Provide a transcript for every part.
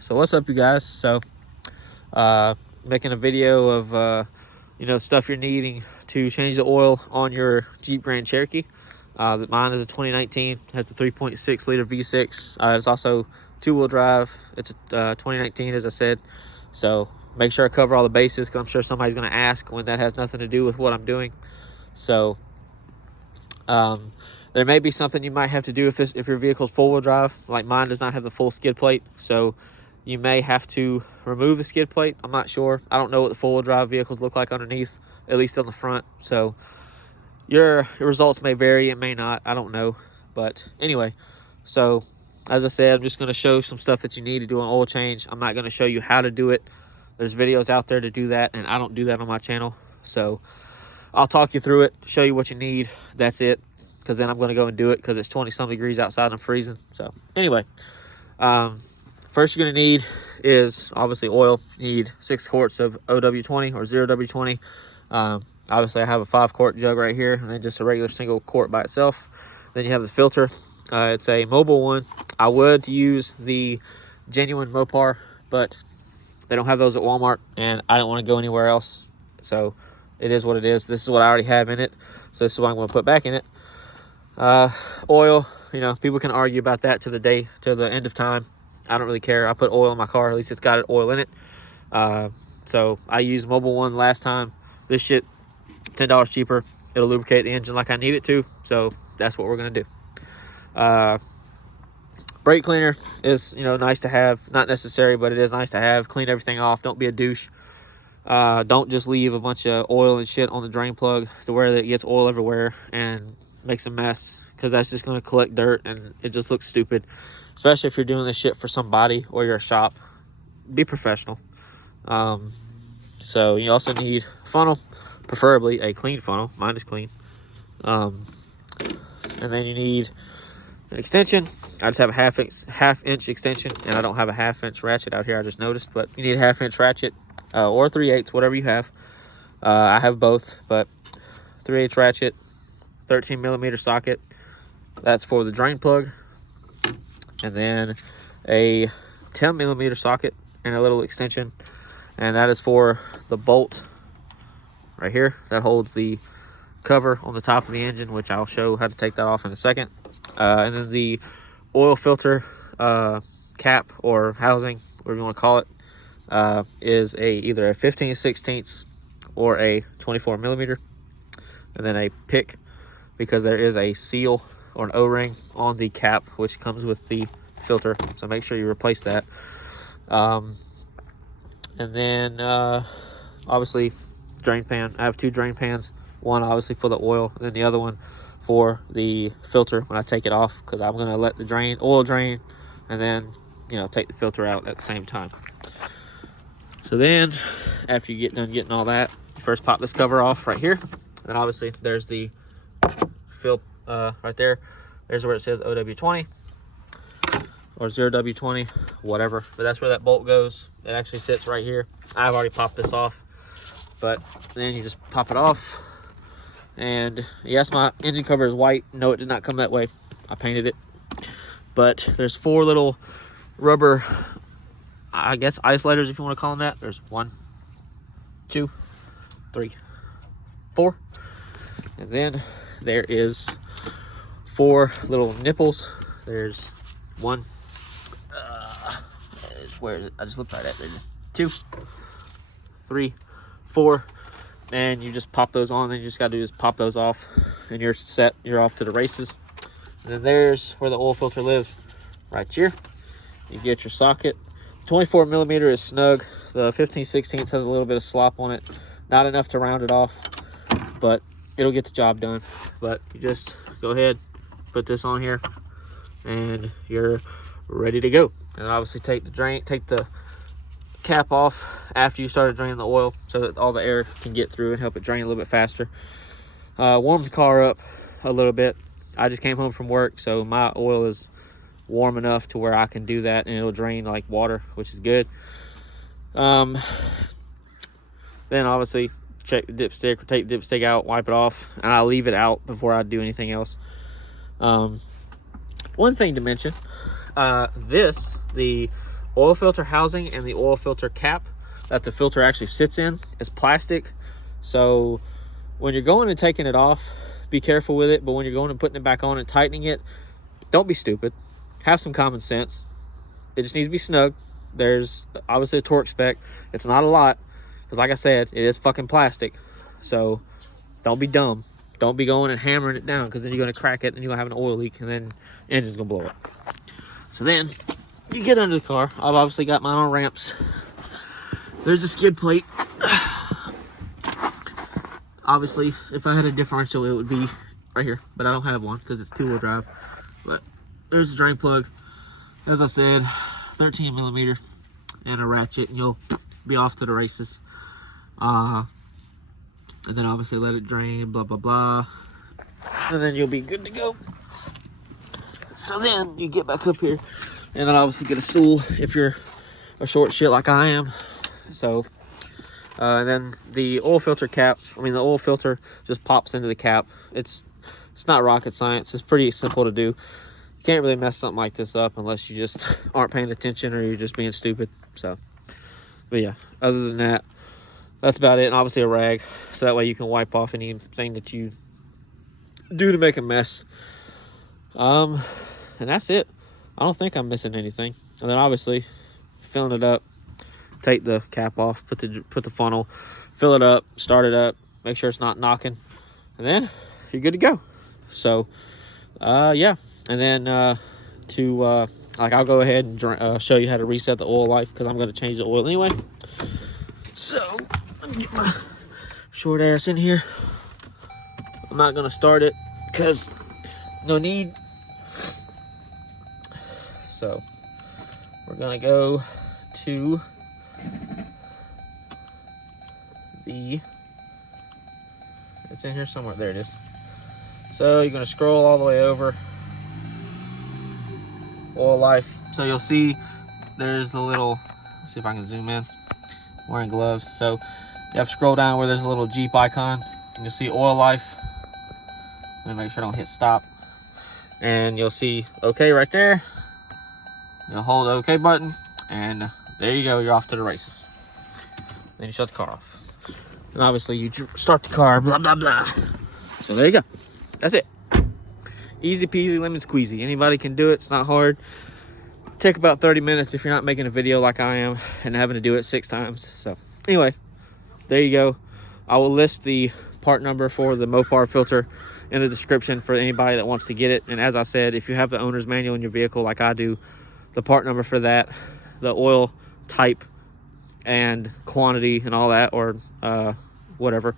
So what's up, you guys? So making a video of stuff you're needing to change the oil on your Jeep Grand Cherokee. Mine is a 2019, has the 3.6 liter V6. It's also two-wheel drive. It's a 2019, as I said. So make sure I cover all the bases, because I'm sure somebody's going to ask when that has nothing to do with what I'm doing. So there may be something you might have to do if your vehicle's four-wheel drive. Like mine does not have the full skid plate, so you may have to remove the skid plate. I'm not sure. I don't know what the four-wheel drive vehicles look like underneath, at least on the front. So your results may vary, it may not, I don't know. But anyway, so as I said, I'm just going to show some stuff that you need to do an oil change. I'm not going to show you how to do it. There's videos out there to do that, and I don't do that on my channel. So I'll talk you through it, show you what you need. That's it, because then I'm going to go and do it, because it's 20-some degrees outside and I'm freezing. So anyway, first you're going to need is obviously oil. You need 6 quarts of OW20 or 0W20. Obviously I have a 5-quart jug right here, and then just a regular single quart by itself. Then you have the filter. It's a mobile one. I would use the genuine MOPAR, but they don't have those at Walmart, and I don't want to go anywhere else. So it is what it is. This is what I already have in it, so this is what I'm going to put back in it. Oil, people can argue about that to the end of time. I don't really care. I put oil in my car. At least it's got oil in it. So I used Mobile One last time. This shit, $10 cheaper. It'll lubricate the engine like I need it to. So that's what we're going to do. Brake cleaner is, nice to have. Not necessary, but it is nice to have. Clean everything off. Don't be a douche. Don't just leave a bunch of oil and shit on the drain plug to where it gets oil everywhere and makes a mess, because that's just going to collect dirt and it just looks stupid, especially if you're doing this shit for somebody or you're a shop. Be professional. So you also need a funnel, preferably a clean funnel. Mine is clean. And then you need an extension. I just have a half-inch extension, and I don't have a half-inch ratchet out here, I just noticed, but you need a half-inch ratchet, or 3/8, whatever you have. I have both, but 3/8 ratchet, 13mm socket. That's for the drain plug. And then a 10mm socket and a little extension, and that is for the bolt right here that holds the cover on the top of the engine, which I'll show how to take that off in a second. And then the oil filter cap or housing, whatever you want to call it, is either a 15/16 or a 24mm, and then a pick, because there is a seal or an O-ring on the cap which comes with the filter, so make sure you replace that. And then obviously drain pan. I have 2 drain pans, one obviously for the oil, and then the other one for the filter when I take it off, because I'm going to let the oil drain and then take the filter out at the same time. So then after you get done getting all that, you first pop this cover off right here. Then obviously there's the fill right there. There's where it says OW20 or 0W20, whatever, but that's where that bolt goes. It actually sits right here. I've already popped this off, but then you just pop it off. And yes, my engine cover is white. No, it did not come that way. I painted it. But there's 4 little rubber, I guess, isolators, if you want to call them that. There's 1, 2, 3, 4. And then there is 4 little nipples. There's 1. Where is it? I just looked right at it. There's 2, 3, 4. And you just pop those on. Then you just got to do is pop those off, and you're set. You're off to the races. And then there's where the oil filter lives, right here. You get your socket. 24mm is snug. The 15/16 has a little bit of slop on it, not enough to round it off, but it'll get the job done. But you just go ahead, put this on here, and you're ready to go. And obviously take the cap off after you started draining the oil, so that all the air can get through and help it drain a little bit faster. Warm the car up a little bit. I just came home from work, so my oil is warm enough to where I can do that, and it'll drain like water, which is good. Then obviously check the dipstick, or take the dipstick out, wipe it off, and I'll leave it out before I do anything else. One thing to mention, the oil filter housing and the oil filter cap that the filter actually sits in is plastic. So when you're going and taking it off, be careful with it. But when you're going and putting it back on and tightening it, don't be stupid. Have some common sense. It just needs to be snug. There's obviously a torque spec. It's not a lot, because like I said, it is fucking plastic. So don't be dumb. Don't be going and hammering it down, because then you're going to crack it and you're going to have an oil leak, and then the engine's going to blow up. So then you get under the car. I've obviously got mine on ramps. There's a skid plate. Obviously, if I had a differential, it would be right here, but I don't have one because it's 2-wheel drive. But there's a drain plug. As I said, 13 millimeter and a ratchet, and you'll be off to the races. And then obviously let it drain, blah, blah, blah. And then you'll be good to go. So then you get back up here, and then obviously get a stool if you're a short shit like I am. So, and then the oil filter cap, the oil filter just pops into the cap. It's not rocket science. It's pretty simple to do. You can't really mess something like this up unless you just aren't paying attention or you're just being stupid. So, but yeah, other than that, that's about it. And obviously a rag, so that way you can wipe off anything that you do to make a mess. And that's it. I don't think I'm missing anything. And then obviously filling it up, take the cap off, put the funnel, fill it up, start it up, make sure it's not knocking, and then you're good to go. So yeah, and then like I'll go ahead and show you how to reset the oil life, because I'm going to change the oil anyway. So let me get my short ass in here. I'm not going to start it because no need. So we're going to go to it's in here somewhere. There it is. So you're going to scroll all the way over. Oil life. So you'll see there's the little, let's see if I can zoom in. I'm wearing gloves. So you have to scroll down where there's a little Jeep icon. And you'll see oil life. Let me make sure I don't hit stop. And you'll see OK right there. You'll hold the OK button. And there you go. You're off to the races. Then you shut the car off. And obviously you start the car, blah, blah, blah. So there you go. That's it. Easy peasy, lemon squeezy. Anybody can do it. It's not hard. Take about 30 minutes if you're not making a video like I am and having to do it 6 times. So anyway, there you go. I will list the part number for the MOPAR filter in the description for anybody that wants to get it. And as I said, if you have the owner's manual in your vehicle like I do, the part number for that, the oil type and quantity and all that, or whatever,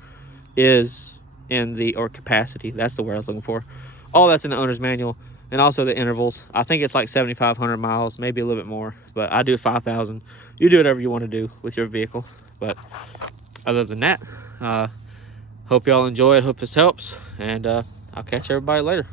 is in the, or capacity, that's the word I was looking for. All that's in the owner's manual. And also the intervals. I think it's like 7,500 miles, maybe a little bit more, but I do 5,000. You do whatever you want to do with your vehicle. But other than that, hope y'all enjoy it. Hope this helps, and I'll catch everybody later.